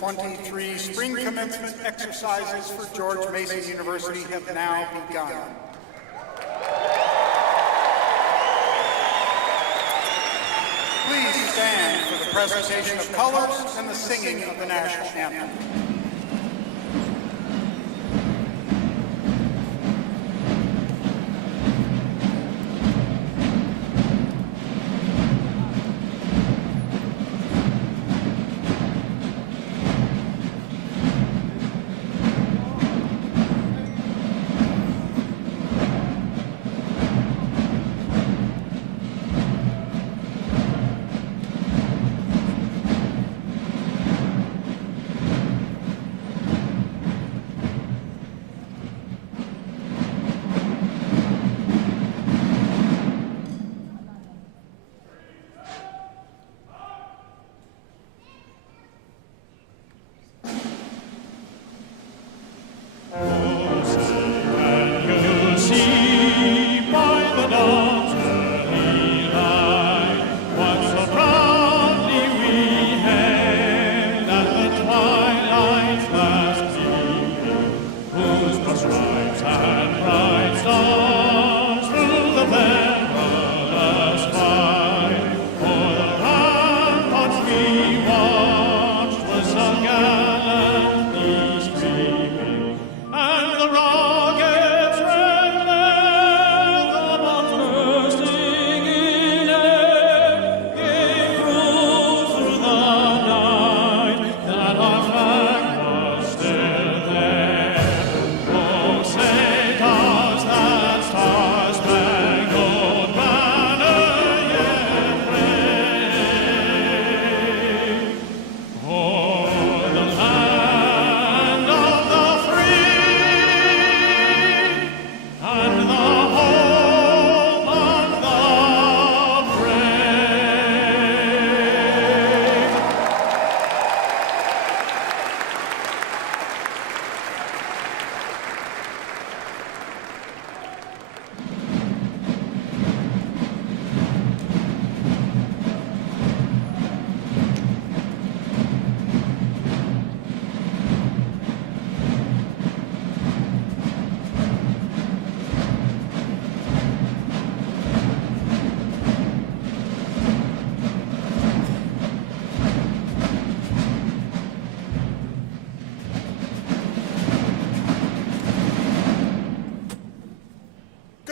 2023 spring commencement exercises for George Mason University have now begun. Please stand for the presentation of colors and the singing of the national anthem.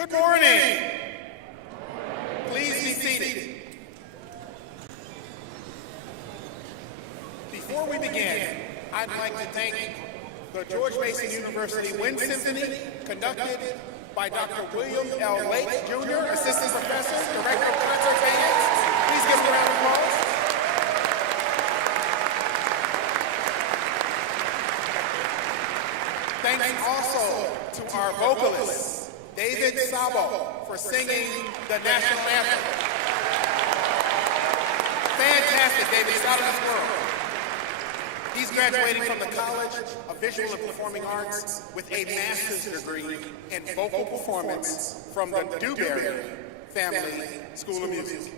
Good morning. Please be seated. Before we begin, I'd like to thank the George Mason University Wind Symphony, conducted by Dr. William L. Lake, Jr., Assistant Professor, Director of Concert Bands. Please give him a round of applause. Thanks also to our vocalists, David Sabo, for singing the national anthem. Fantastic, David, he's out of this world. He's graduating from the College of Visual and Performing Arts with a master's degree in vocal performance from the Dewberry Family School of Music.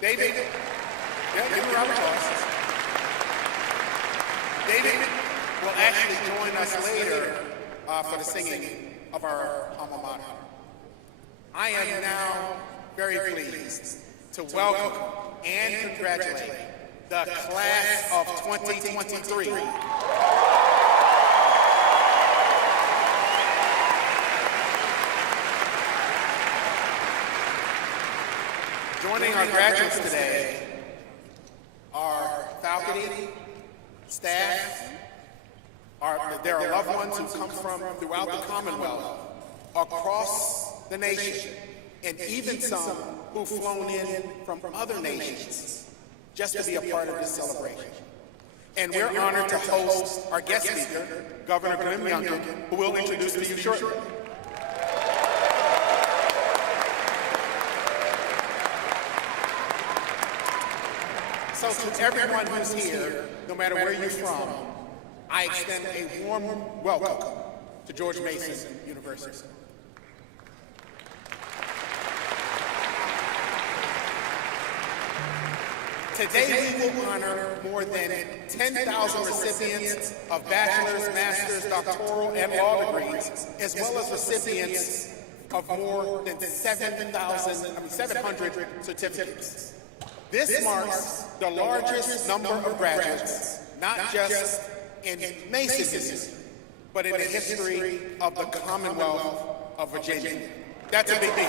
David, give him a round of applause. David will actually join us later for the singing of our alma mater. I am now very pleased to welcome and congratulate the class of 2023. Joining our graduates today are faculty, staff, there are loved ones who come from throughout the Commonwealth, across the nation, and even some who've flown in from other nations just to be a part of this celebration. And we're honored to host our guest speaker, Governor Youngkin, who we'll introduce to you shortly. So to everyone who's here, no matter where you're from, I extend a warm welcome to George Mason University. Today we will honor more than 10,000 recipients of bachelor's, master's, doctoral, and law degrees, as well as recipients of more than 700 certificates. This marks the largest number of graduates, not just in Mason history, but in the history of the Commonwealth of Virginia. That's a big deal.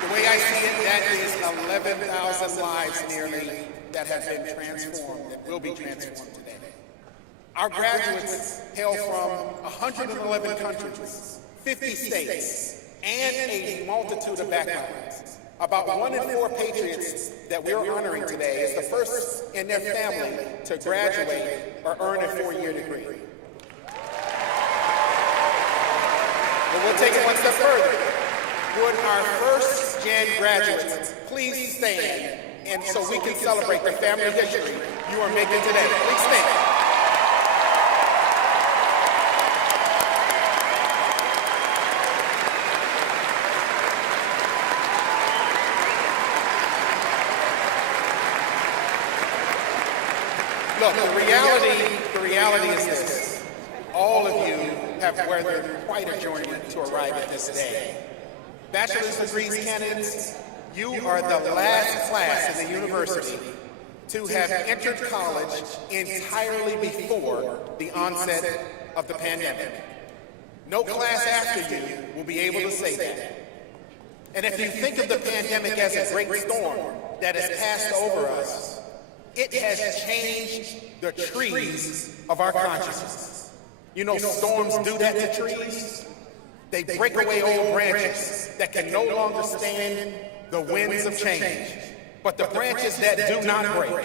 The way I see it, that is 11,000 lives nearly that have been transformed, that will be transformed today. Our graduates hail from 111 countries, 50 states, and a multitude of backgrounds. About 1 in 4 patriots that we're honoring today is the first in their family to graduate or earn a 4-year degree. But we'll take it one step further. Would our first gen graduates please stand, and so we can celebrate the family history you are making today. Please stand. Look, the reality is this. All of you have weathered quite a journey to arrive at this day. Bachelor's degrees candidates, you are the last class in the university to have entered college entirely before the onset of the pandemic. No class after you will be able to say that. And if you think of the pandemic as a great storm that has passed over us, it has changed the trees of our consciousness. You know, storms do that to trees. They break away old branches that can no longer stand the winds of change. But the branches that do not break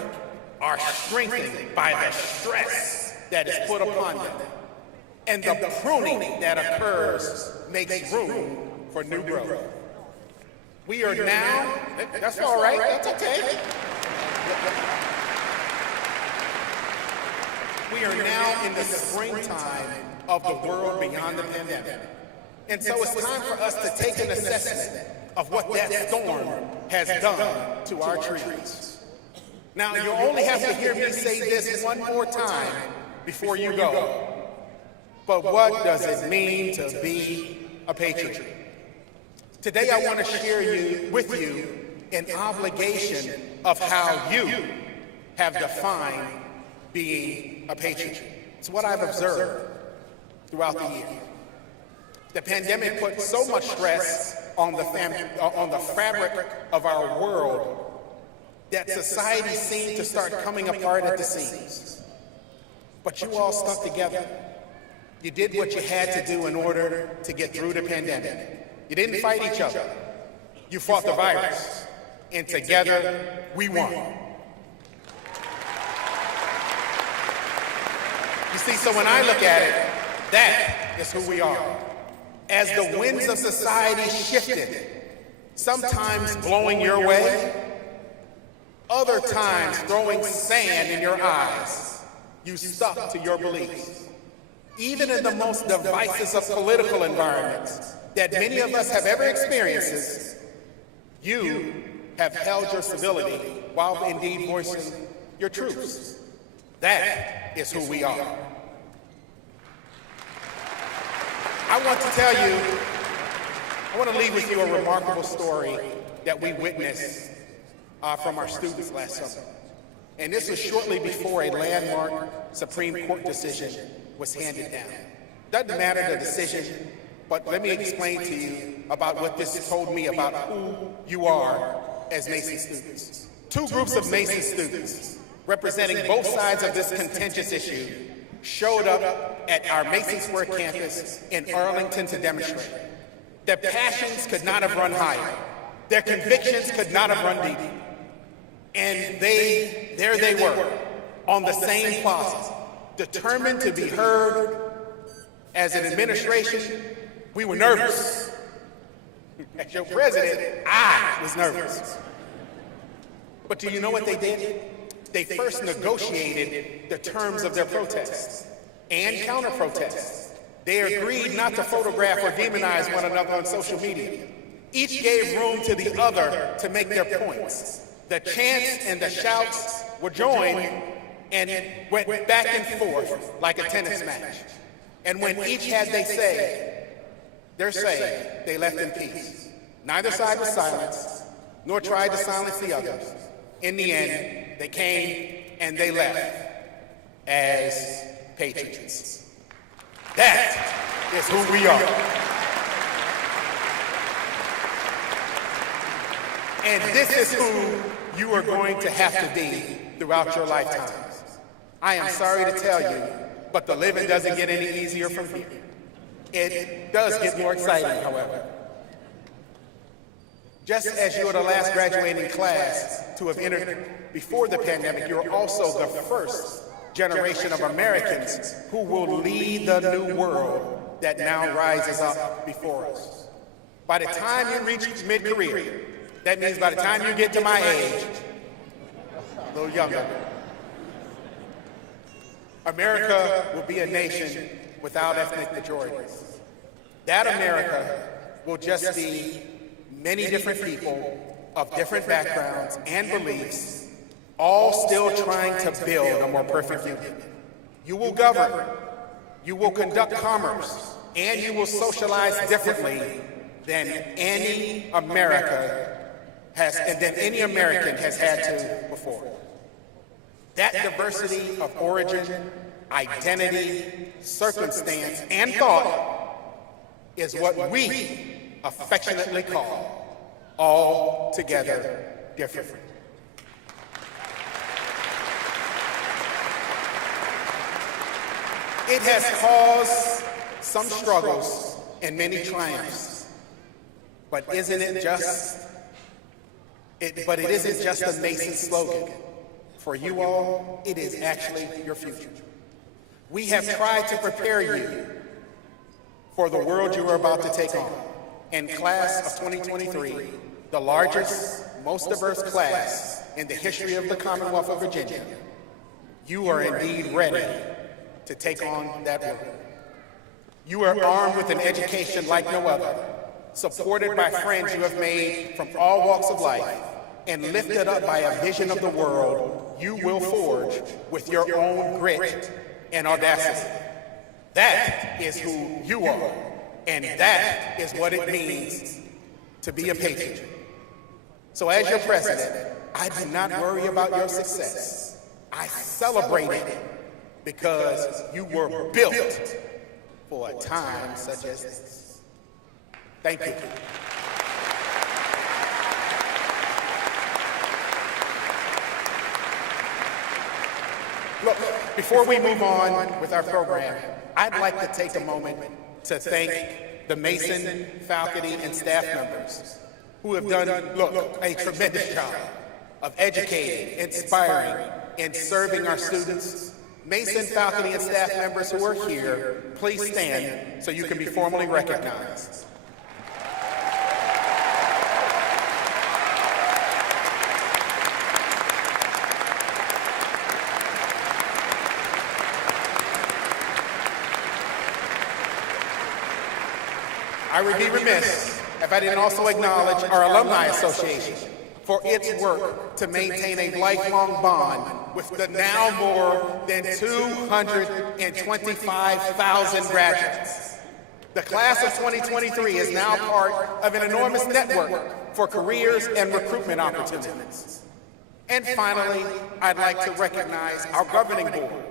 are strengthened by the stress that is put upon them. And the pruning that occurs makes room for new growth. We are now, that's all right, that's okay. We are now in the springtime of the world beyond the pandemic. And so it's time for us to take an assessment of what that storm has done to our trees. Now, you only have to hear me say this one more time before you go. But what does it mean to be a patriot? Today, I want to share with you an obligation of how you have defined being a patriot. It's what I've observed throughout the year. The pandemic put so much stress on the fabric of our world that society seemed to start coming apart at the seams. But you all stuck together. You did what you had to do in order to get through the pandemic. You didn't fight each other. You fought the virus. And together, we won. You see, so when I look at it, that is who we are. As the winds of society shifted, sometimes blowing your way, other times throwing sand in your eyes, you stuck to your beliefs. Even in the most divisive of political environments that many of us have ever experienced, you have held your civility while indeed voicing your truths. That is who we are. I want to tell you, I want to leave with you a remarkable story that we witnessed from our students last summer. And this was shortly before a landmark Supreme Court decision was handed down. Doesn't matter the decision, but let me explain to you about what this told me about who you are as Mason students. Two groups of Mason students representing both sides of this contentious issue showed up at our Mason Square campus in Arlington to demonstrate. Their passions could not have run higher. Their convictions could not have run deeper. And there they were, on the same plaza, determined to be heard. As an administration, we were nervous. As your president, I was nervous. But do you know what they did? They first negotiated the terms of their protests and counter-protests. They agreed not to photograph or demonize one another on social media. Each gave room to the other to make their points. The chants and the shouts were joined and went back and forth like a tennis match. And when each had their say, they left in peace. Neither side was silenced, nor tried to silence the others. In the end, they came and they left as patriots. That is who we are. And this is who you are going to have to be throughout your lifetimes. I am sorry to tell you, but the living doesn't get any easier from here. It does get more exciting, however. Just as you are the last graduating class to have entered before the pandemic, you're also the first generation of Americans who will lead the new world that now rises up before us. By the time you reach mid-career, that means by the time you get to my age, a little younger, America will be a nation without ethnic majorities. That America will just be many different people of different backgrounds and beliefs, all still trying to build a more perfect union. You will govern, you will conduct commerce, and you will socialize differently than any American has had to before. That diversity of origin, identity, circumstance, and thought is what we affectionately call all together different. It has caused some struggles and many triumphs, but it isn't just a Mason slogan. For you all, it is actually your future. We have tried to prepare you for the world you are about to take on. In class of 2023, the largest, most diverse class in the history of the Commonwealth of Virginia, you are indeed ready to take on that world. You are armed with an education like no other, supported by friends you have made from all walks of life, and lifted up by a vision of the world you will forge with your own grit and audacity. That is who you are, and that is what it means to be a patriot. So as your president, I do not worry about your success. I celebrate it because you were built for a time such as this. Thank you. Look, before we move on with our program, I'd like to take a moment to thank the Mason faculty and staff members who have done, a tremendous job of educating, inspiring, and serving our students. Mason faculty and staff members who are here, please stand so you can be formally recognized. I would be remiss if I didn't also acknowledge our Alumni Association for its work to maintain a lifelong bond with the now more than 225,000 graduates. The class of 2023 is now part of an enormous network for careers and recruitment opportunities. And finally, I'd like to recognize our governing board,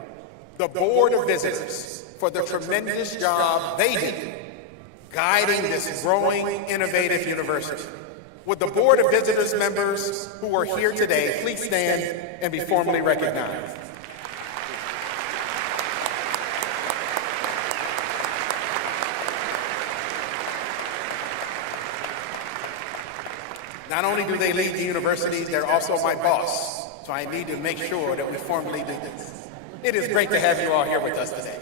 the Board of Visitors, for the tremendous job they do guiding this growing, innovative university. Would the Board of Visitors members who are here today please stand and be formally recognized? Not only do they lead the university, they're also my boss, so I need to make sure that we formally do this. It is great to have you all here with us today.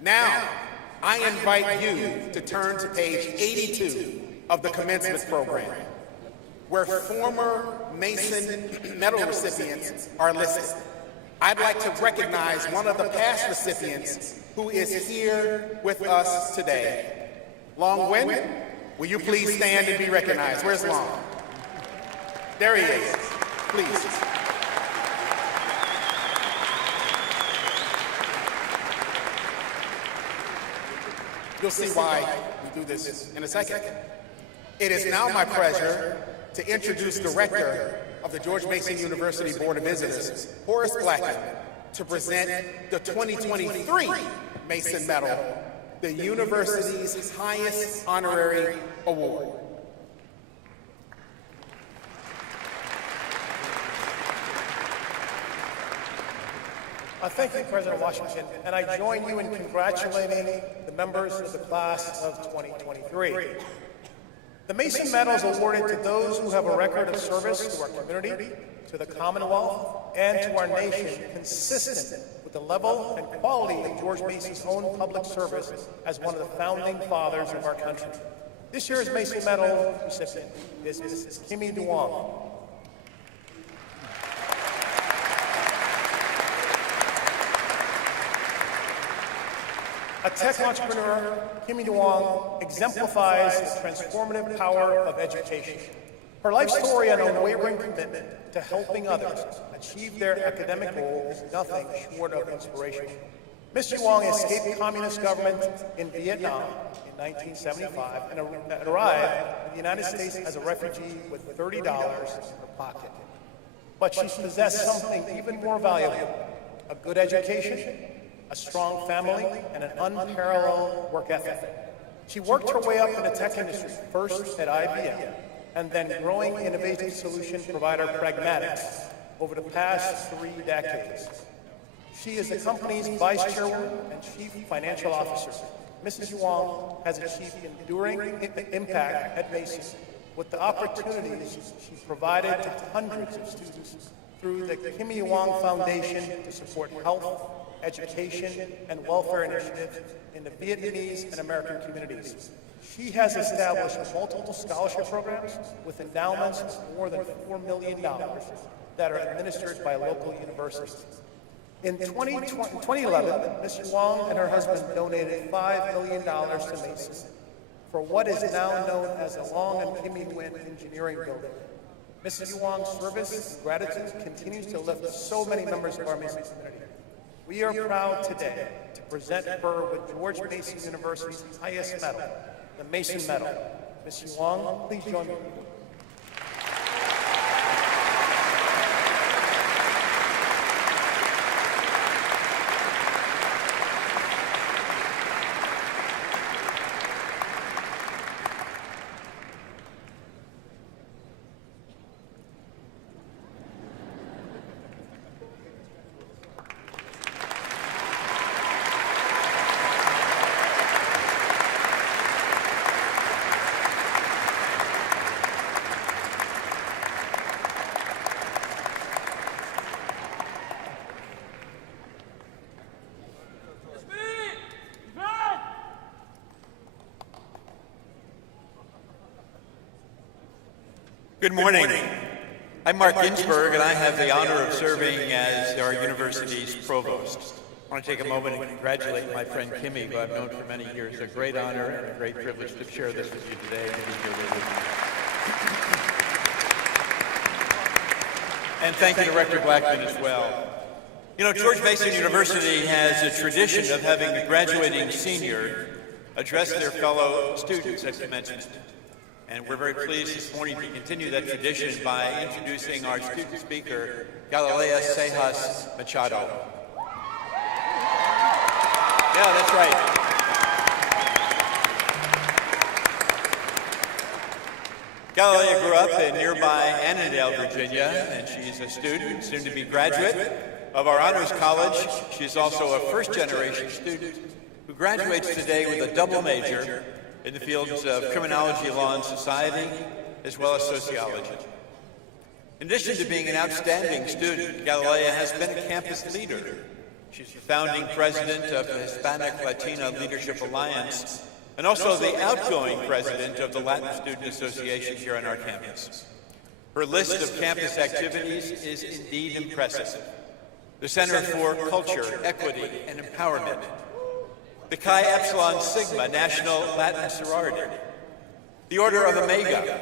Now, I invite you to turn to page 82 of the commencement program, where former Mason medal recipients are listed. I'd like to recognize one of the past recipients who is here with us today. Long Win, will you please stand and be recognized? Where's Long? There he is. Please. You'll see why we do this in a second. It is now my pleasure to introduce the Rector of the George Mason University Board of Visitors, Horace Blackman, to present the 2023 Mason Medal, the university's highest honorary award. Thank you, President Washington, and I join you in congratulating the members of the class of 2023. The Mason Medal is awarded to those who have a record of service to our community, to the Commonwealth, and to our nation consistent with the level and quality of George Mason's own public service as one of the founding fathers of our country. This year's Mason Medal recipient is Mrs. Kimmy Duong. A tech entrepreneur, Kimmy Duong exemplifies the transformative power of education. Her life story and unwavering commitment to helping others achieve their academic goal is nothing short of inspirational. Ms. Duong escaped communist government in Vietnam in 1975 and arrived in the United States as a refugee with $30 in her pocket. But she possessed something even more valuable, a good education, a strong family, and an unparalleled work ethic. She worked her way up in the tech industry, first at IBM, and then growing innovative solution provider Pragmatics over the past 3 decades. She is the company's vice chairwoman and chief financial officer. Mrs. Duong has achieved enduring impact at Mason with the opportunities she provided to hundreds of students through the Kimmy Duong Foundation to support health, education, and welfare initiatives in the Vietnamese and American communities. She has established multiple scholarship programs with endowments of more than $4 million that are administered by local universities. In 2011, Ms. Duong and her husband donated $5 million to Mason for what is now known as the Long and Kimmy Nguyen Engineering Building. Ms. Duong's service and gratitude continues to lift so many members of our Mason community. We are proud today to present her with George Mason University's highest medal, the Mason Medal. Ms. Duong, please join me. Good morning. I'm Mark Ginsberg, and I have the honor of serving as our university's provost. I want to take a moment and congratulate my friend Kimmy, who I've known for many years. It's a great honor and a great privilege to share this with you today and to be here with you. And thank you to Rector Blackman as well. You know, George Mason University has a tradition of having the graduating senior address their fellow students at commencement. And we're very pleased this morning to continue that tradition by introducing our student speaker, Galilea Sejas Machado. Yeah, that's right. Galilea grew up in nearby Annandale, Virginia, and she's a student, soon to be graduate of our Honors College. She's also a first-generation student who graduates today with a double major in the fields of criminology, law, and society, as well as sociology. In addition to being an outstanding student, Galilea has been a campus leader. She's the founding president of the Hispanic Latina Leadership Alliance, and also the outgoing president of the Latin Student Association here on our campus. Her list of campus activities is indeed impressive. the Center for Culture, Equity, and Empowerment, the Chi Epsilon Sigma National Latin Sorority, the Order of Omega,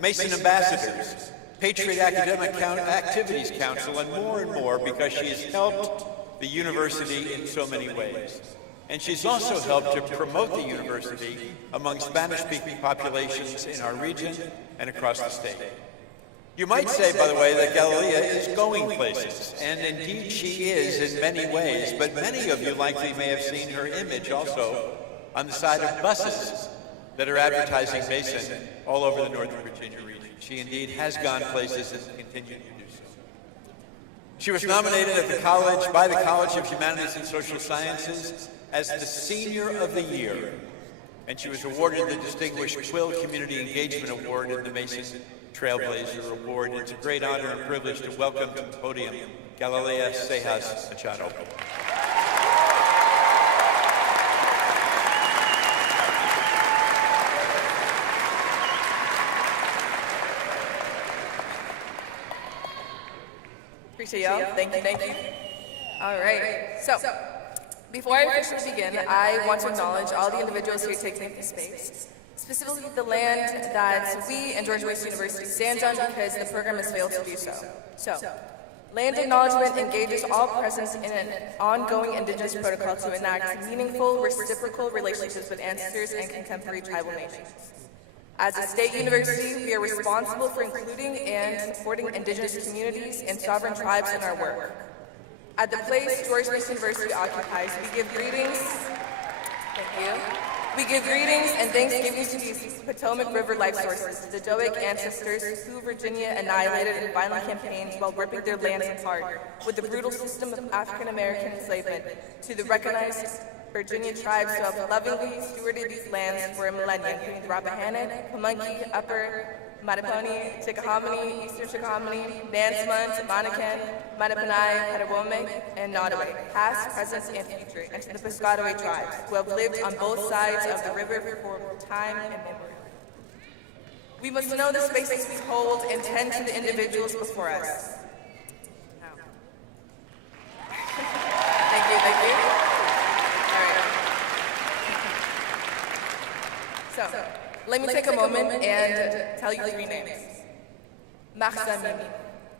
Mason Ambassadors, Patriot Academic Activities Council, and more because she has helped the university in so many ways. And she's also helped to promote the university among Spanish-speaking populations in our region and across the state. You might say, by the way, that Galilea is going places, and indeed she is in many ways, but many of you likely may have seen her image also on the side of buses that are advertising Mason all over the Northern Virginia region. She indeed has gone places and continues to do so. She was nominated at the college by the College of Humanities and Social Sciences as the Senior of the Year, and she was awarded the Distinguished Quill Community Engagement Award and the Mason Trailblazer Award. It's a great honor and privilege to welcome to the podium Galilea Sejas Machado. Appreciate y'all. Thank you. All right. So, before I officially begin, I want to acknowledge all the individuals who are taking up the space, specifically the land that we and George Wallace University stands on because the program has failed to do so. So, land acknowledgement engages all present in an ongoing Indigenous protocol to enact meaningful, reciprocal relationships with ancestors and contemporary tribal nations. As a state university, we are responsible for including and supporting Indigenous communities and sovereign tribes in our work. At the place George Wallace University occupies, we give greetings. Thank you. We give greetings and thanksgiving to these Potomac River life sources, the Doic ancestors who Virginia annihilated in violent campaigns while ripping their lands apart with the brutal system of African-American enslavement, to the recognized Virginia tribes who have lovingly stewarded these lands for a millennium, including the Rappahannock, Pamunkey, Upper Mattapony, Chickahominy, Eastern Chickahominy, Nansemond, Monacan, Mattaponi, Pettawamig, and Nottoway, past, present, and future, and to the Piscataway tribes, who have lived on both sides of the river for time and memory. We must know the spaces we hold and tend to the individuals before us. Thank you. So, let me take a moment and tell you 3 names. Martha Mimi,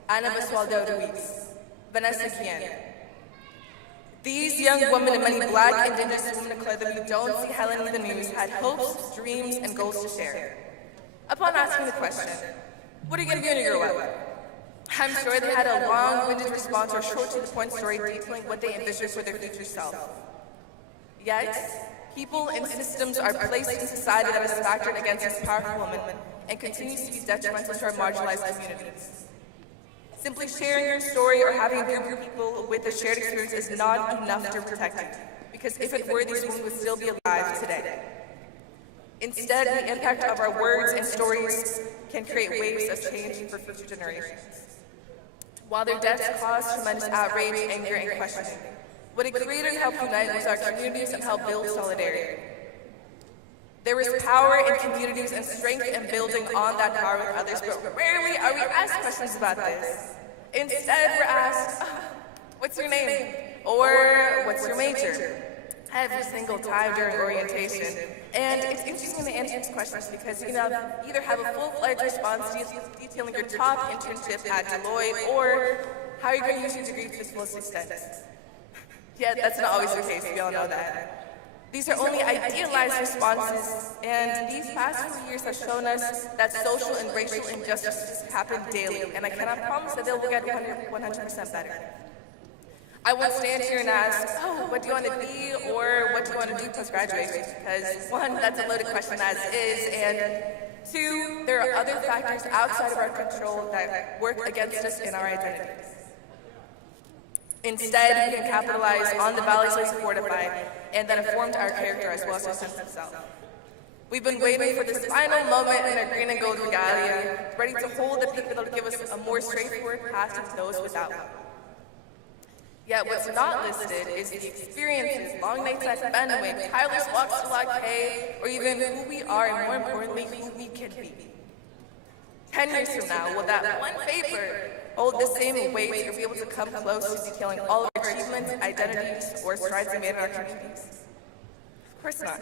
Ana Basualdo Ruiz, Vanessa Kian. These young women and many Black, Indigenous women of color that we don't see highlighted in the news had hopes, dreams, and goals to share. Upon asking the question, what are you going to do when you grow up? I'm sure they had a long-winded response or short-to-the-point story detailing what they envisioned for their future self. Yet, people and systems are placed in society that is factored against these powerful women and continues to be detrimental to our marginalized communities. Simply sharing your story or having a group of people with a shared experience is not enough to protect you, because if it were, these women would still be alive today. Instead, the impact of our words and stories can create waves of change for future generations. While their deaths cause tremendous outrage, anger, and questioning, what it created helped unite with our communities and help build solidarity. There is power in communities and strength in building on that power with others, but rarely are we asked questions about this. Instead, we're asked, what's your name? Or what's your major? Every single time during orientation. And it's interesting to answer these questions because you either have a full-fledged response detailing your top internship at Deloitte, or how you're going to use your degree to its fullest extent. Yet that's not always the case, we all know that. These are only idealized responses, and these past few years have shown us that social and racial injustices happen daily, and I cannot promise that they will get 100% better. I won't stand here and ask, what do you want to be, or what do you want to do post-graduation? Because 1, that's a loaded question as is, and 2, there are other factors outside of our control that work against us in our identities. Instead, we can capitalize on the values we fortified and that have formed our character as well as our sense of self. We've been waiting for this final moment in our green and gold regalia, ready to hold the people that will give us a more straightforward path to those without. Yet what's not listed is the experiences, long nights at Fenway, tireless walks to Lock Hay, or even who we are and more importantly, who we can be. 10 years from now, will that one paper hold the same weight or be able to come close to detailing all of our achievements, identities, or strides we made in our communities? Of course not.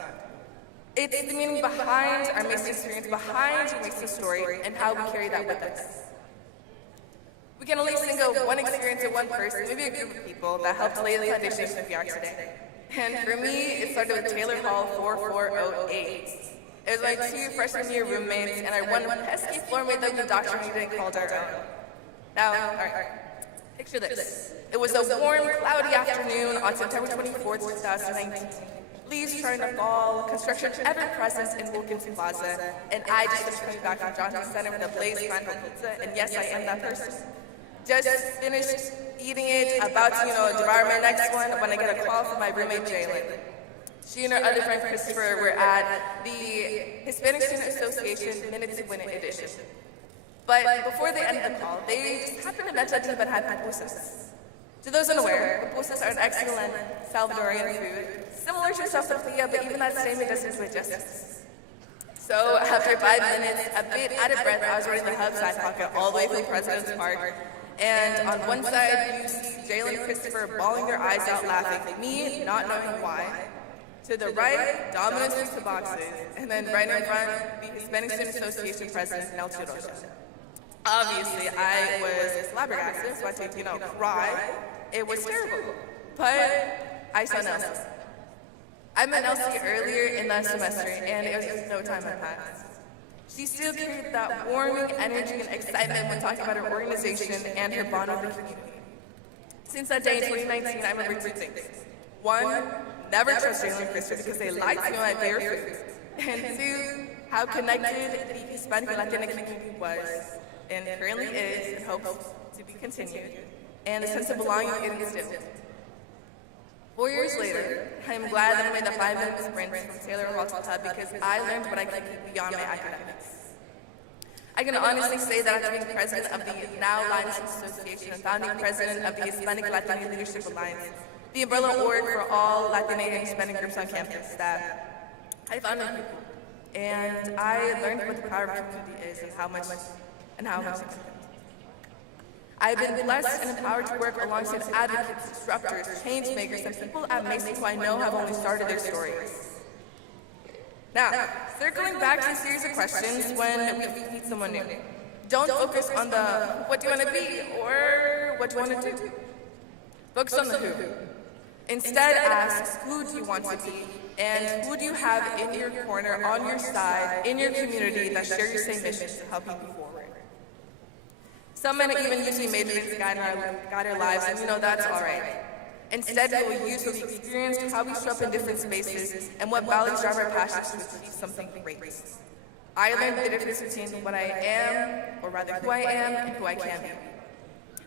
It's the meaning behind our Mason experience, behind our Mason story, and how we carry that with us. We can only single one experience of one person, maybe a group of people, that helped lay the foundation of who we are today. And for me, it started with Taylor Hall 4408. It was my 2 freshman year roommates, and our one pesky floor mate that we indoctrinated and called our own. Now, alright, picture this. It was a warm, cloudy afternoon on September 24th, 2019. Leaves starting to fall, construction ever-present in Wilkins Plaza, and I just finished coming back from Johnson Center with a blazing mango pizza, and yes, I am that person. Just finished eating it, about to, devour my next one, when I get a call from my roommate, Jalen. She and her other friend, Christopher, were at the Hispanic Student Association Minute to Win It edition. But before they ended the call, they just happened to mention that they had pupusas. To those unaware, pupusas are an excellent Salvadorian food, similar to sopapilla, but even that statement doesn't do it justice. So after 5 minutes, a bit out of breath, I was running the hub side pocket all the way from President's Park. And on one side, you see Jalen and Christopher bawling their eyes out laughing, me not knowing why. To the right, Domino's pizza boxes, and then right in front, the Hispanic Student Association President, Nelson Rocha. Obviously, I was flabbergasted, so I had to, cry. It was terrible, but I saw Nelson. I met Elsie earlier in that semester, and it was just no time had passed. She still carried that warming energy and excitement when talking about her organization and her bond with the community. Since that day in 2019, I remember 2 things. 1, never trust Jalen and Christopher because they lied to me on their food. And 2, how connected the Hispanic and Latina community was, and currently is, and hopes to be continued, and the sense of belonging it instilled. 4 years later, I am glad that I made the 5-minute sprint from Taylor Hall to Hub because I learned what I could do beyond my academics. I can honestly say that after being president of the now Lions Association and founding president of the Hispanic Latina Leadership Alliance, the umbrella org for all Latina and Hispanic groups on campus, that I found it people. And I learned what the power of community is and how much it can do. I've been blessed and empowered to work alongside advocates, disruptors, change makers, and people at Mason who I know have only started their stories. Now, circling back to a series of questions when we meet someone new. Don't focus on the what do you want to be or what do you want to do. Focus on the who. Instead, ask who do you want to be and who do you have in your corner, on your side, in your community that share your same mission to help you move forward. Some men even use the matrix to guide our lives, and that's all right. Instead, we will use what we experienced, how we show up in different spaces, and what values drive our passions to achieve something great. I learned the difference between what I am, or rather who I am, and who I can be.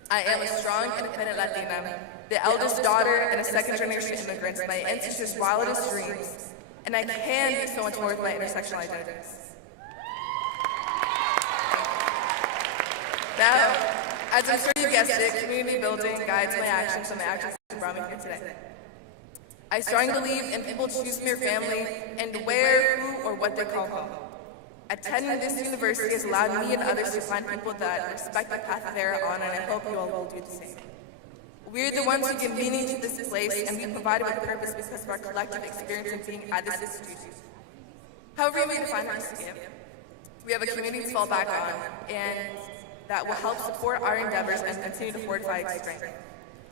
I am a strong, independent Latina, the eldest daughter and a second-generation immigrant, my ancestors' wildest dreams, and I can be so much more with my intersectional identities. Now, as I'm sure you guessed it, community building guides my actions, and my actions brought me here today. I strongly believe in people choosing their family and where, who, or what they call home. Attending this university has allowed me and others to find people that respect the path they're on, and I hope you all will do the same. We're the ones who give meaning to this place, and we provide it with purpose because of our collective experience in being at this institution. However you may define us to give, we have a community to fall back on, and that will help support our endeavors and continue to fortify its strength.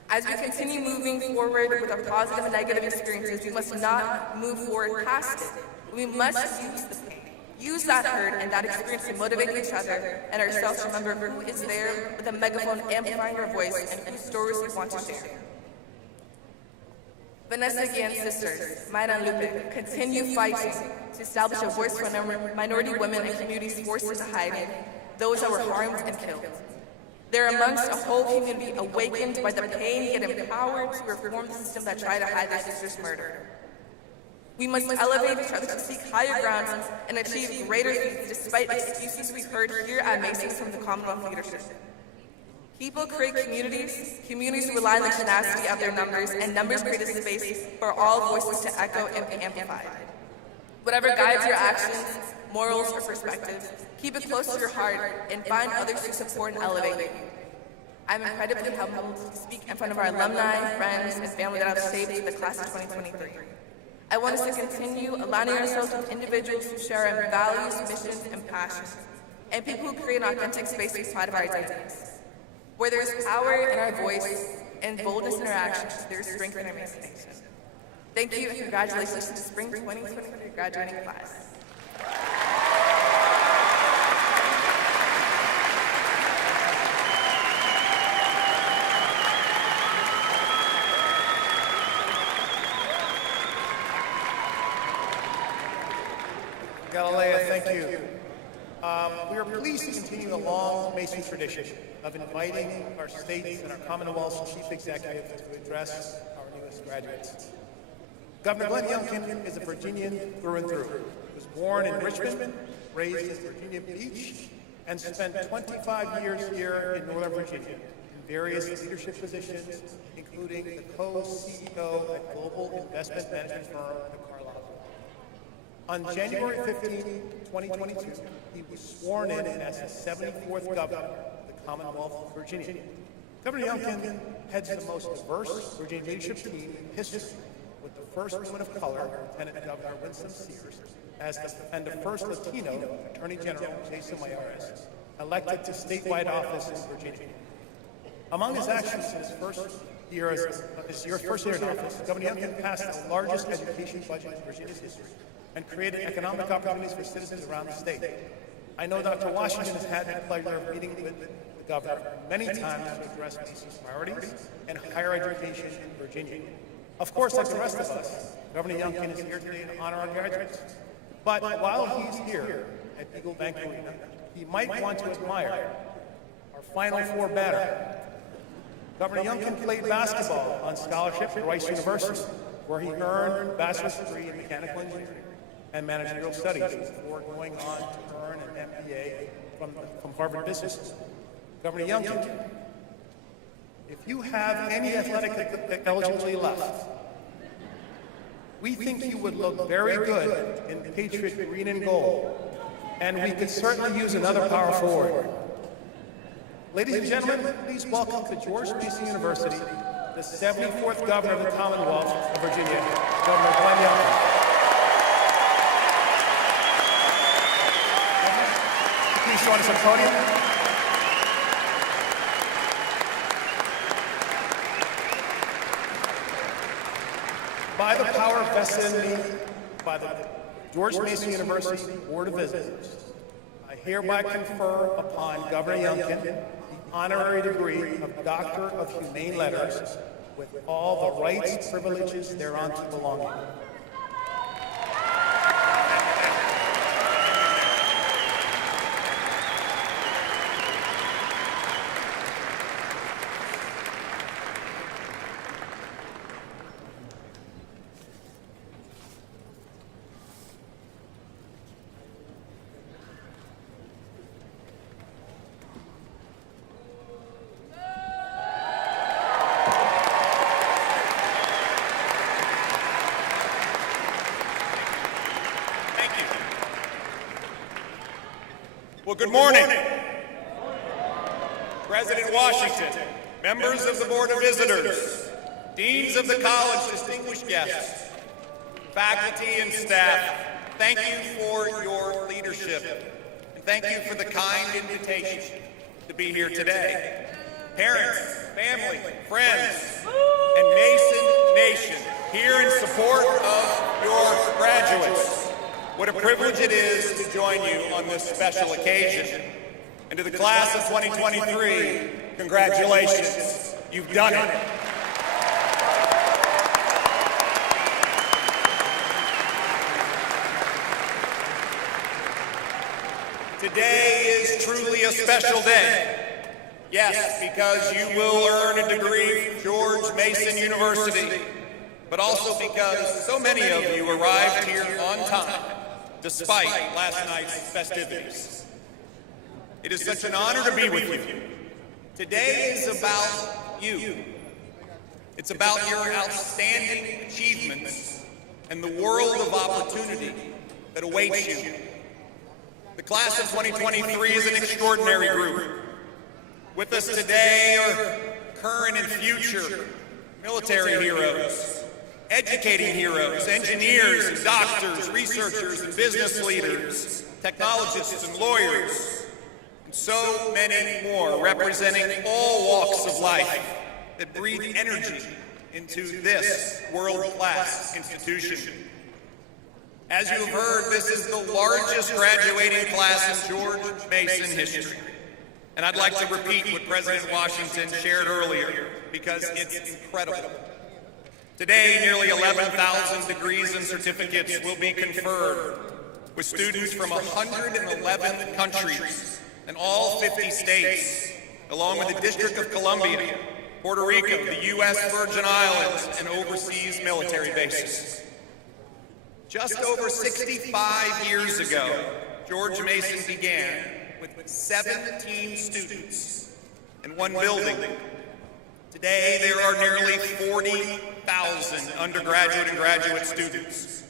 As we continue moving forward with our positive and negative experiences, we must not move forward past it. We must use the pain, use that hurt and that experience to motivate each other and ourselves to remember who is there with a megaphone amplifying our voice and whose stories we want to share. Vanessa Guillen's sisters, Mayra and Lupe, continue fighting to establish a voice for minority women and communities forced into hiding, those that were harmed and killed. They're amongst a whole community awakened by the pain yet empowered to reform the system that tried to hide their sister's murder. We must elevate each other to seek higher grounds and achieve greater feats despite excuses we heard here at Mason from the Commonwealth leadership. People create communities rely on the tenacity of their numbers, and numbers create a space for all voices to echo and be amplified. Whatever guides your actions, morals, or perspectives, keep it close to your heart and find others to support and elevate you. I'm incredibly humbled to speak in front of our alumni, friends, and family that have shaped the class of 2023. I want us to continue aligning ourselves with individuals who share our values, missions, and passions, and people who create an authentic space inside of our identities. Where there is power in our voice and boldness in our actions, there is strength in our imagination. Thank you, and congratulations to the Spring 2023 graduating class. Galilea, thank you. We are pleased to continue a long Mason tradition of inviting our states and our Commonwealth's chief executive to address our newest graduates. Governor Glenn Youngkin is a Virginian through and through. He was born in Richmond, raised in Virginia Beach, and spent 25 years here in Northern Virginia in various leadership positions, including the co-CEO at global investment management firm, the Carlyle. On January 15, 2022, he was sworn in as the 74th governor of the Commonwealth of Virginia. Governor Youngkin heads the most diverse Virginia leadership team in history, with the first woman of color, Lieutenant Governor Winsome Sears, and the first Latino Attorney General, Jason Mayares, elected to statewide office in Virginia. Among his actions in his first year in office, Governor Youngkin passed the largest education budget in Virginia's history and created economic opportunities for citizens around the state. I know Dr. Washington has had the pleasure of meeting with the governor many times to address Macy's priorities and higher education in Virginia. Of course, like the rest of us, Governor Youngkin is here today to honor our graduates. But while he's here at Eagle Bank Arena, he might want to admire our Final Four batter. Governor Youngkin played basketball on scholarship at Rice University, where he earned a bachelor's degree in mechanical engineering and managerial studies before going on to earn an MBA from Harvard Business School. Governor Youngkin, if you have any athletic eligibility left, we think you would look very good in Patriot green and gold, and we could certainly use another power forward. Ladies and gentlemen, please welcome to George Mason University, the 74th governor of the Commonwealth of Virginia, Governor Glenn Youngkin. Please join us on the podium. By the power vested in me by the George Mason University Board of Visitors, I hereby confer upon Governor Youngkin the honorary degree of Doctor of Humane Letters with all the rights, privileges thereunto belonging. Well, good morning. President Washington, members of the Board of Visitors, deans of the college, distinguished guests, faculty and staff, thank you for your leadership, and thank you for the kind invitation to be here today. Parents, family, friends, and Mason Nation here in support of your graduates. What a privilege it is to join you on this special occasion. And to the class of 2023, congratulations. You've done it. Today is truly a special day. Yes, because you will earn a degree from George Mason University, but also because so many of you arrived here on time, despite last night's festivities. It is such an honor to be with you. Today is about you. It's about your outstanding achievements and the world of opportunity that awaits you. The class of 2023 is an extraordinary group With us today are current and future military heroes, educating heroes, engineers, doctors, researchers, and business leaders, technologists and lawyers, and so many more representing all walks of life that breathe energy into this world-class institution. As you have heard, this is the largest graduating class in George Mason history. And I'd like to repeat what President Washington shared earlier, because it's incredible. Today, nearly 11,000 degrees and certificates will be conferred, with students from 111 countries and all 50 states, along with the District of Columbia, Puerto Rico, the U.S. Virgin Islands, and overseas military bases. Just over 65 years ago, George Mason began with 17 students and one building. Today, there are nearly 40,000 undergraduate and graduate students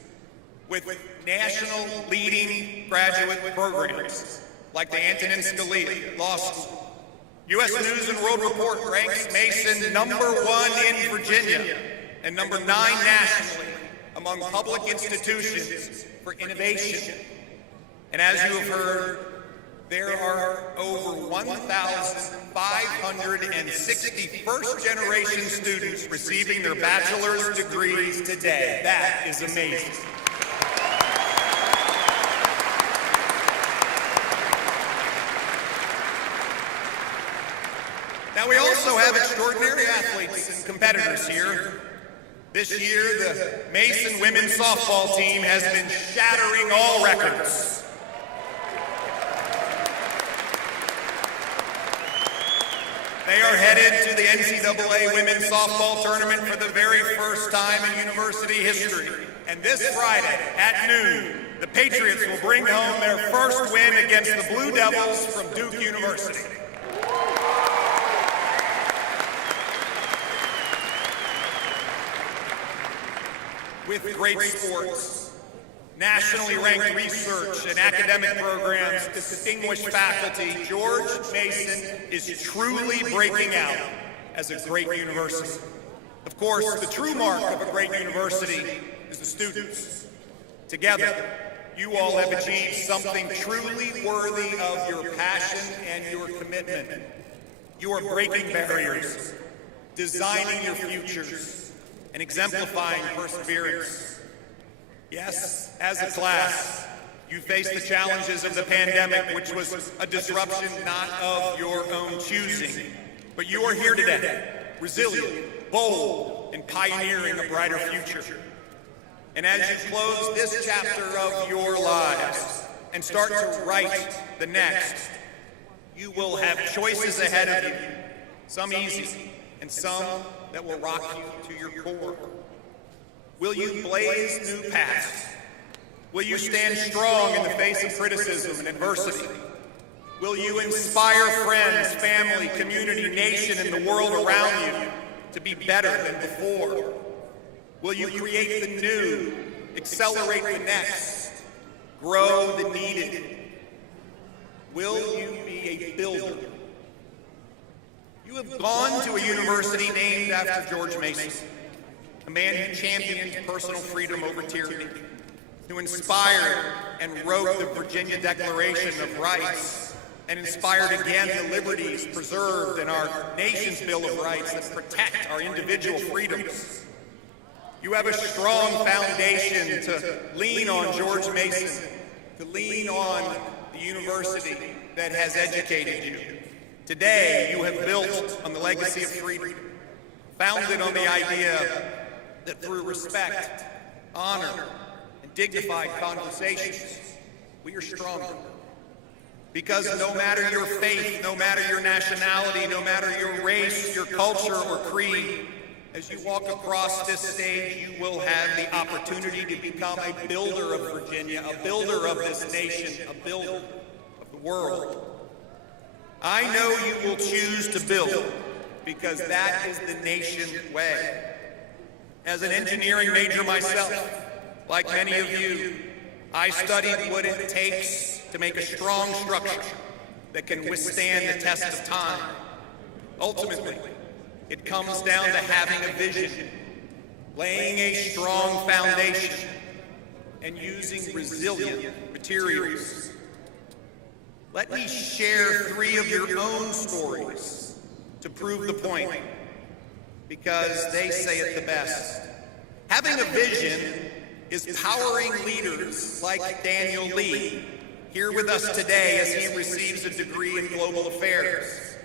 with national leading graduate programs like the Antonin Scalia Law School. U.S. News and World Report ranks Mason #1 in Virginia and #9 nationally among public institutions for innovation. And as you have heard, there are over 1,560 first-generation students receiving their bachelor's degrees today. That is amazing. Now, we also have extraordinary athletes and competitors here. This year, the Mason women's softball team has been shattering all records. They are headed to the NCAA women's softball tournament for the very first time in university history. And this Friday at noon, the Patriots will bring home their first win against the Blue Devils from Duke University. With great sports, nationally ranked research and academic programs, distinguished faculty, George Mason is truly breaking out as a great university. Of course, the true mark of a great university is the students. Together, you all have achieved something truly worthy of your passion and your commitment. You are breaking barriers, designing your futures, and exemplifying perseverance. Yes, as a class, you faced the challenges of the pandemic, which was a disruption not of your own choosing. But you are here today, resilient, bold, and pioneering a brighter future. And as you close this chapter of your lives and start to write the next, you will have choices ahead of you, some easy and some that will rock you to your core. Will you blaze new paths? Will you stand strong in the face of criticism and adversity? Will you inspire friends, family, community, nation, and the world around you to be better than before? Will you create the new, accelerate the next, grow the needed? Will you be a builder? You have gone to a university named after George Mason, a man who championed personal freedom over tyranny, who inspired and wrote the Virginia Declaration of Rights, and inspired again the liberties preserved in our nation's Bill of Rights that protect our individual freedoms. You have a strong foundation to lean on George Mason, to lean on the university that has educated you. Today, you have built on the legacy of freedom, founded on the idea that through respect, honor, and dignified conversations, we are stronger. Because no matter your faith, no matter your nationality, no matter your race, your culture, or creed, as you walk across this stage, you will have the opportunity to become a builder of Virginia, a builder of this nation, a builder of the world. I know you will choose to build because that is the nation way. As an engineering major myself, like many of you, I studied what it takes to make a strong structure that can withstand the test of time, Ultimately, it comes down to having a vision, laying a strong foundation, and using resilient materials. Let me share 3 of your own stories to prove the point, because they say it the best. Having a vision is powering leaders like Daniel Lee, here with us today as he receives a degree in global affairs.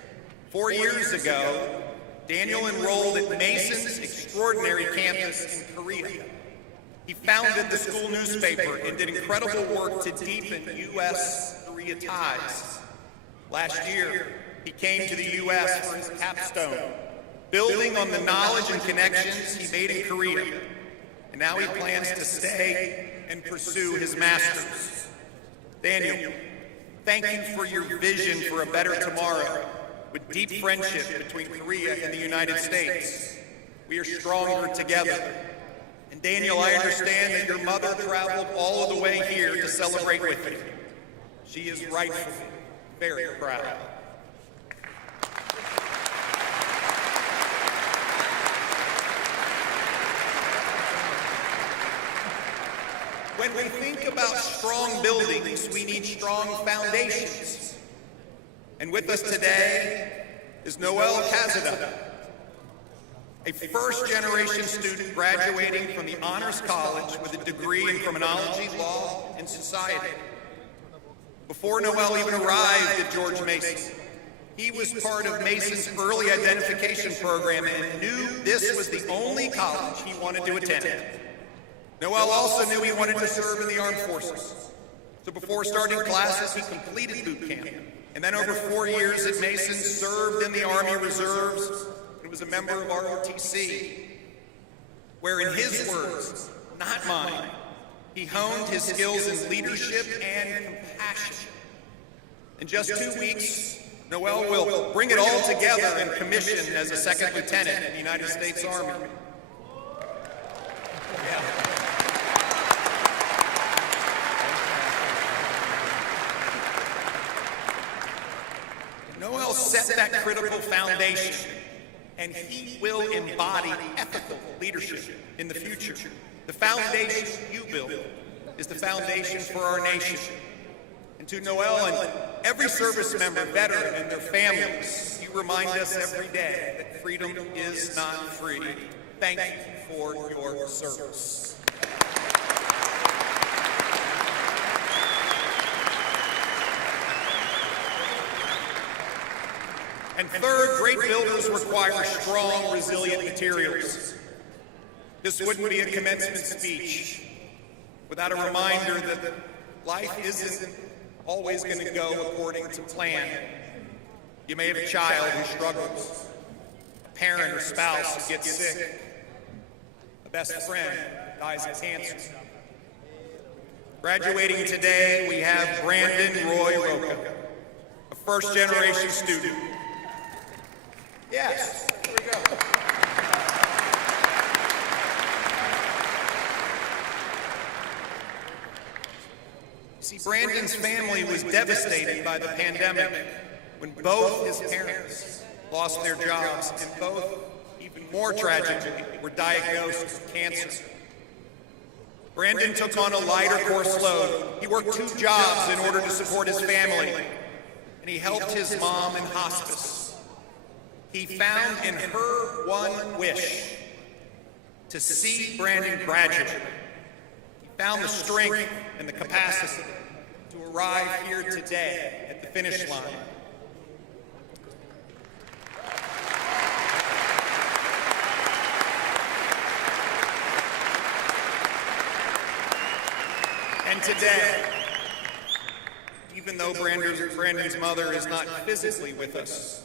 4 years ago, Daniel enrolled at Mason's extraordinary campus in Korea. He founded the school newspaper and did incredible work to deepen U.S.-Korea ties. Last year, he came to the U.S. for his capstone, building on the knowledge and connections he made in Korea. And now he plans to stay and pursue his master's. Daniel, thank you for your vision for a better tomorrow with deep friendship between Korea and the United States. We are stronger together. And Daniel, I understand that your mother traveled all of the way here to celebrate with you. She is rightfully very proud. When we think about strong buildings, we need strong foundations. And with us today is Noel Kazada, a first-generation student graduating from the Honors College with a degree in criminology, law, and society. Before Noel even arrived at George Mason, he was part of Mason's early identification program and knew this was the only college he wanted to attend. Noel also knew he wanted to serve in the armed forces. So before starting classes, he completed boot camp. And then over 4 years at Mason, served in the Army Reserves and was a member of ROTC, where in his words, not mine, he honed his skills in leadership and compassion. In just 2 weeks, Noel will bring it all together and commission as a second lieutenant in the United States Army. Noel set that critical foundation, and he will embody ethical leadership in the future. The foundation you build is the foundation for our nation. And to Noel and every service member, veteran, and their families, you remind us every day that freedom is not free. Thank you for your service. And third, great builders require strong, resilient materials. This wouldn't be a commencement speech without a reminder that life isn't always going to go according to plan. You may have a child who struggles, a parent or spouse who gets sick, a best friend dies of cancer. Graduating today, we have Brandon Roy Roca, a first-generation student. Yes, here we go. See, Brandon's family was devastated by the pandemic when both his parents lost their jobs and both, even more tragically, were diagnosed with cancer. Brandon took on a lighter course load. He worked 2 jobs in order to support his family, and he helped his mom in hospice. He found in her one wish to see Brandon graduate. He found the strength and the capacity to arrive here today at the finish line. And today, even though Brandon's mother is not physically with us,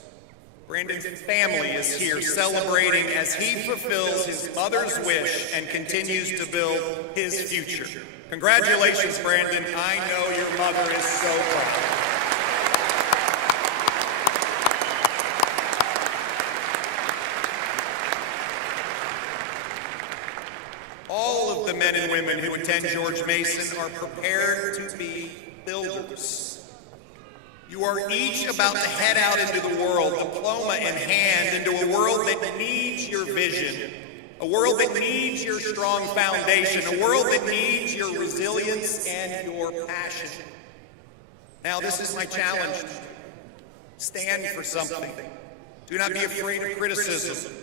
Brandon's family is here celebrating as he fulfills his mother's wish and continues to build his future. Congratulations, Brandon. I know your mother is so proud. All of the men and women who attend George Mason are prepared to be builders. You are each about to head out into the world, diploma in hand, into a world that needs your vision, a world that needs your strong foundation, a world that needs your resilience and your passion. Now, this is my challenge. Stand for something. Do not be afraid of criticism.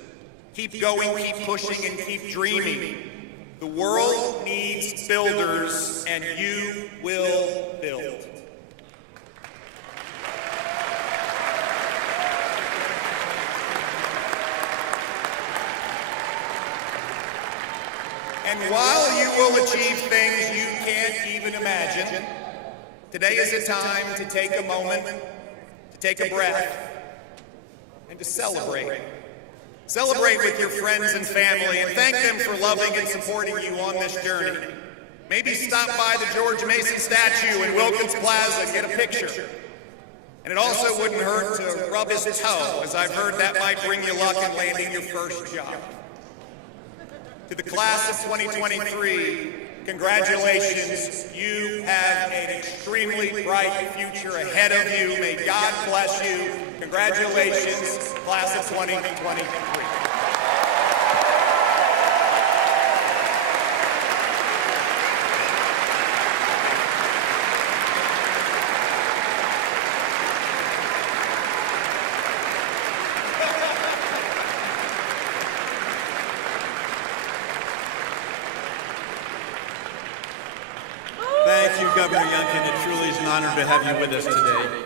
Keep going, keep pushing, and keep dreaming. The world needs builders, and you will build. And while you will achieve things you can't even imagine, today is a time to take a moment, to take a breath, and to celebrate. Celebrate with your friends and family and thank them for loving and supporting you on this journey. Maybe stop by the George Mason statue in Wilkins Plaza and get a picture. And it also wouldn't hurt to rub his toe, as I've heard that might bring you luck in landing your first job. To the class of 2023, congratulations. You have an extremely bright future ahead of you. May God bless you. Congratulations, class of 2023. Thank you, Governor Youngkin. It truly is an honor to have you with us today.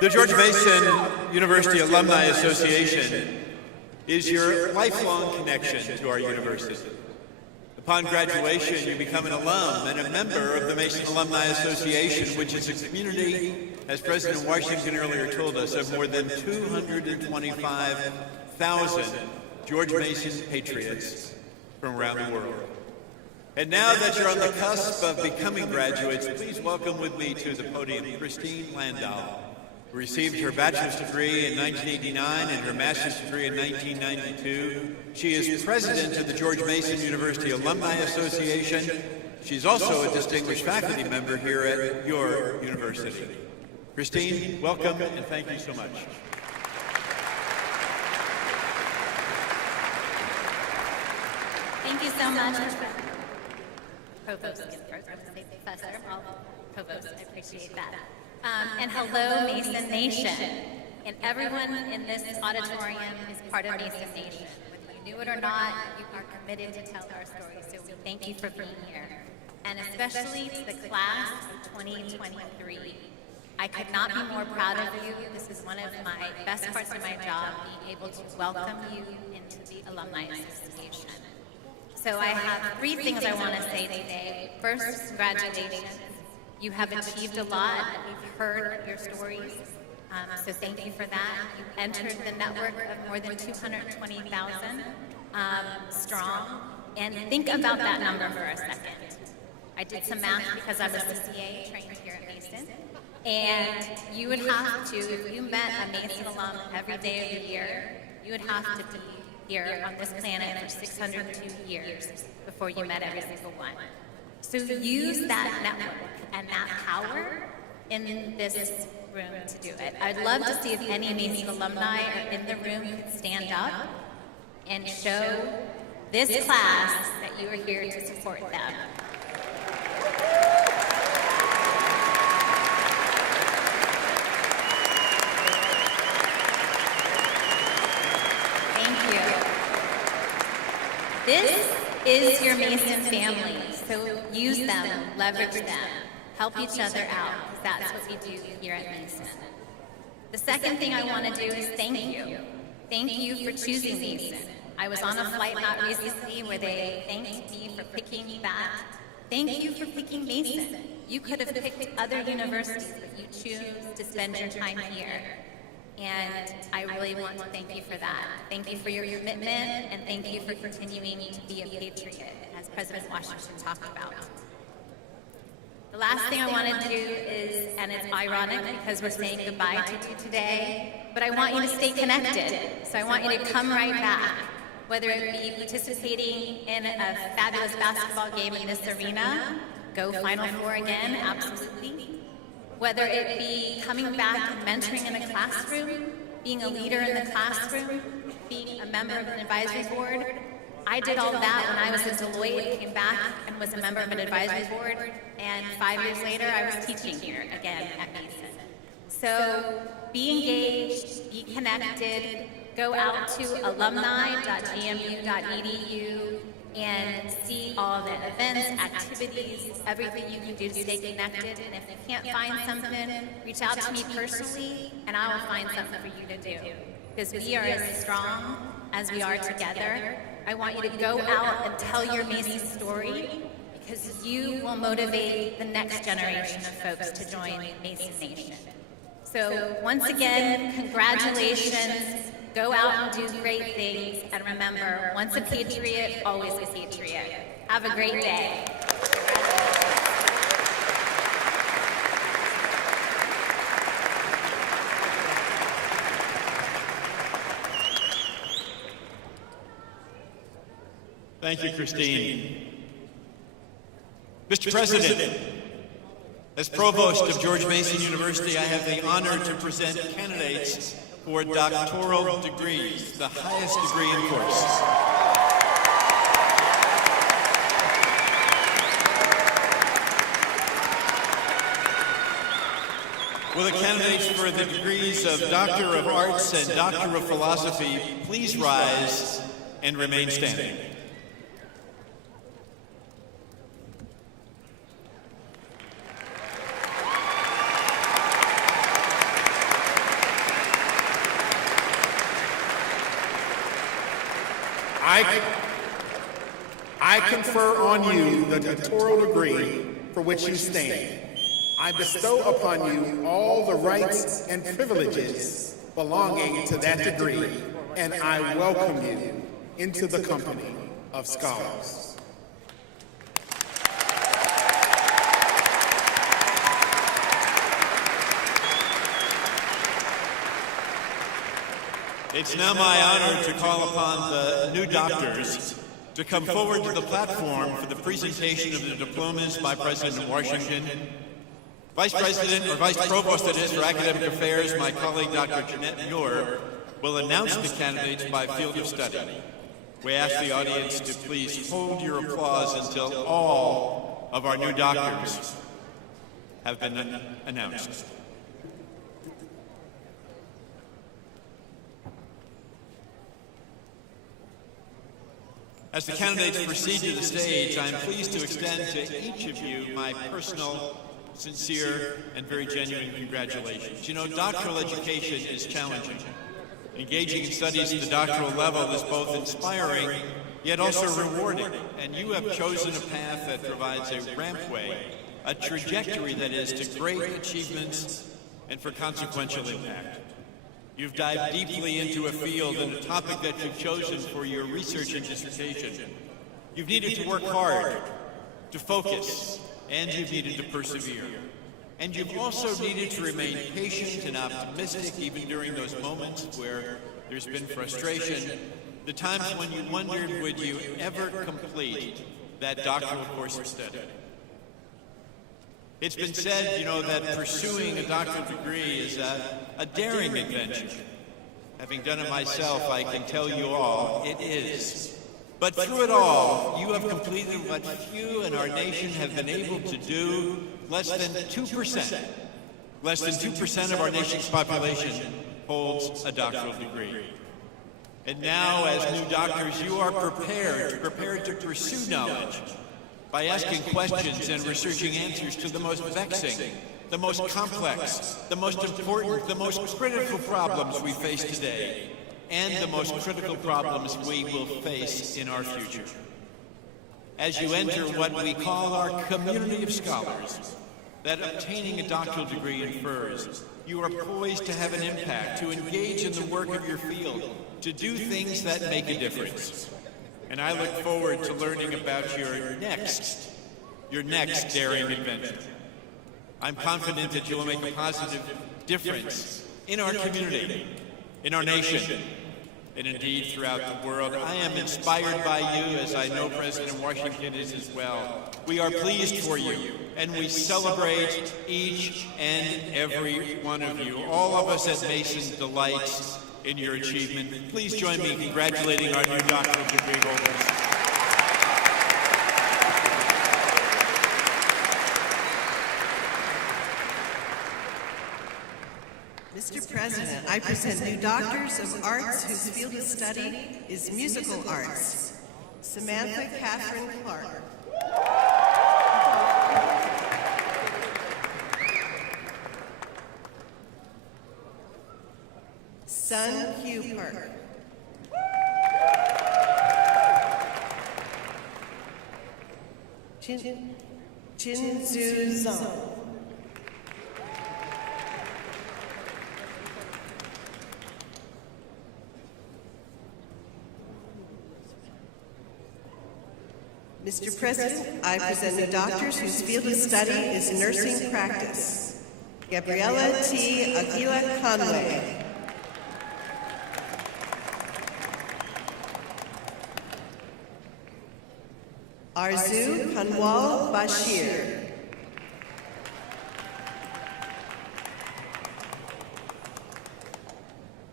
The George Mason University Alumni Association is your lifelong connection to our university. Upon graduation, you become an alum and a member of the Mason Alumni Association, which is a community, as President Washington earlier told us, of more than 225,000 George Mason patriots from around the world. And now that you're on the cusp of becoming graduates, please welcome with me to the podium Christine Landau, who received her bachelor's degree in 1989 and her master's degree in 1992. She is president of the George Mason University Alumni Association. She's also a distinguished faculty member here at your university. Christine, welcome and thank you so much. Thank you so much. Provost, Professor, Provost, I appreciate that. And hello, Mason Nation. And everyone in this auditorium is part of Mason Nation. Whether you knew it or not, you are committed to tell our story. So we thank you for being here. And especially to the class of 2023. I could not be more proud of you. This is one of my best parts of my job, being able to welcome you into the Alumni Association. So I have three things I want to say today. First, congratulations. You have achieved a lot. We've heard your stories. So thank you for that. You entered the network of more than 220,000 strong. And think about that number for a second. I did some math because I'm a CCA trained here at Mason. And you would have to, if you met a Mason alum every day of the year, you would have to be here on this planet for 602 years before you met every single one. So use that network and that power in this room to do it. I'd love to see if any Mason alumni are in the room who could stand up and show this class that you are here to support them. This is your Mason family, so use them, leverage them, help each other out, because that's what we do here at Mason. The second thing I want to do is thank you. Thank you for choosing Mason. I was on a flight out recently where they thanked me for picking that. Thank you for picking Mason. You could have picked other universities, but you choose to spend your time here. And I really want to thank you for that. Thank you for your commitment, and thank you for continuing to be a patriot, as President Washington talked about. The last thing I want to do is, and it's ironic because we're saying goodbye to you today, but I want you to stay connected. So I want you to come right back, whether it be participating in a fabulous basketball game in this arena, go Final Four again, absolutely. Whether it be coming back and mentoring in a classroom, being a leader in the classroom, being a member of an advisory board. I did all that when I was at Deloitte, came back and was a member of an advisory board, and 5 years later I was teaching here again at Mason. So be engaged, be connected, go out to alumni.gmu.edu and see all the events, activities, everything you can do to stay connected. And if you can't find something, reach out to me personally and I will find something for you to do. Because we are as strong as we are together. I want you to go out and tell your Mason story because you will motivate the next generation of folks to join Mason Nation. So once again, congratulations. Go out and do great things. And remember, once a patriot, always a patriot. Have a great day. Thank you, Christine. Mr. President, as Provost of George Mason University, I have the honor to present candidates for doctoral degrees, the highest degree in course. Will the candidates for the degrees of Doctor of Arts and Doctor of Philosophy please rise and remain standing? I confer on you the doctoral degree for which you stand. I bestow upon you all the rights and privileges belonging to that degree, and I welcome you into the company of scholars. It's now my honor to call upon the new doctors to come forward to the platform for the presentation of the diplomas by President Washington. Vice President, or Vice Provost that is, for Academic Affairs, my colleague Dr. Jeanette Muir, will announce the candidates by field of study. We ask the audience to please hold your applause until all of our new doctors have been announced. As the candidates proceed to the stage, I am pleased to extend to each of you my personal, sincere, and very genuine congratulations. You know, doctoral education is challenging. Engaging in studies at the doctoral level is both inspiring, yet also rewarding. And you have chosen a path that provides a rampway, a trajectory that is to great achievements and for consequential impact. You've dived deeply into a field and a topic that you've chosen for your research and dissertation. You've needed to work hard, to focus, and you've needed to persevere. And you've also needed to remain patient and optimistic even during those moments where there's been frustration, the times when you wondered, would you ever complete that doctoral course of study? It's been said, you know, that pursuing a doctoral degree is a daring adventure. Having done it myself, I can tell you all, it is. But through it all, you have completed what few in our nation have been able to do. Less than 2%. Less than 2% of our nation's population holds a doctoral degree. And now, as new doctors, you are prepared to pursue knowledge by asking questions and researching answers to the most vexing, the most complex, the most important, the most critical problems we face today, and the most critical problems we will face in our future. As you enter what we call our community of scholars, that obtaining a doctoral degree infers, you are poised to have an impact, to engage in the work of your field, to do things that make a difference. And I look forward to learning about your next daring adventure. I'm confident that you will make a positive difference in our community, in our nation, and indeed throughout the world. I am inspired by you, as I know President Washington is as well. We are pleased for you, and we celebrate each and every one of you. All of us at Mason delights in your achievement. Please join me in congratulating our new doctoral degree holders. Mr. President, I present new doctors of arts whose field of study is musical arts. Samantha Catherine Clark. Sun Q Park. Jinzu Zong. Mr. President, I present new doctors whose field of study is nursing practice. Gabriella T. Aguila Conway. Arzu Kanwal Bashir.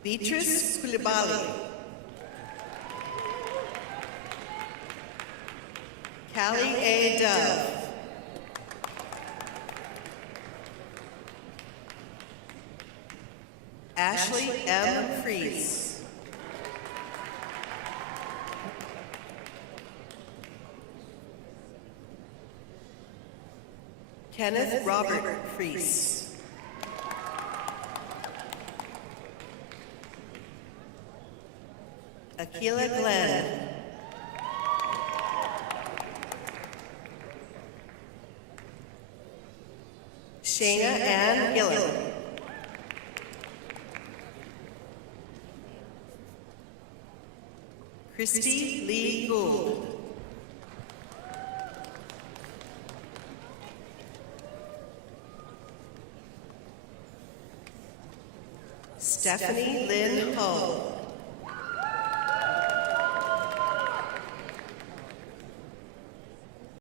Beatrice Koulibaly. Callie A. Dove. Ashley M. Fries. Kenneth Robert Fries. Akila Glenn. Shayna Ann Gillen. Christy Lee Gould. Stephanie Lynn Hull.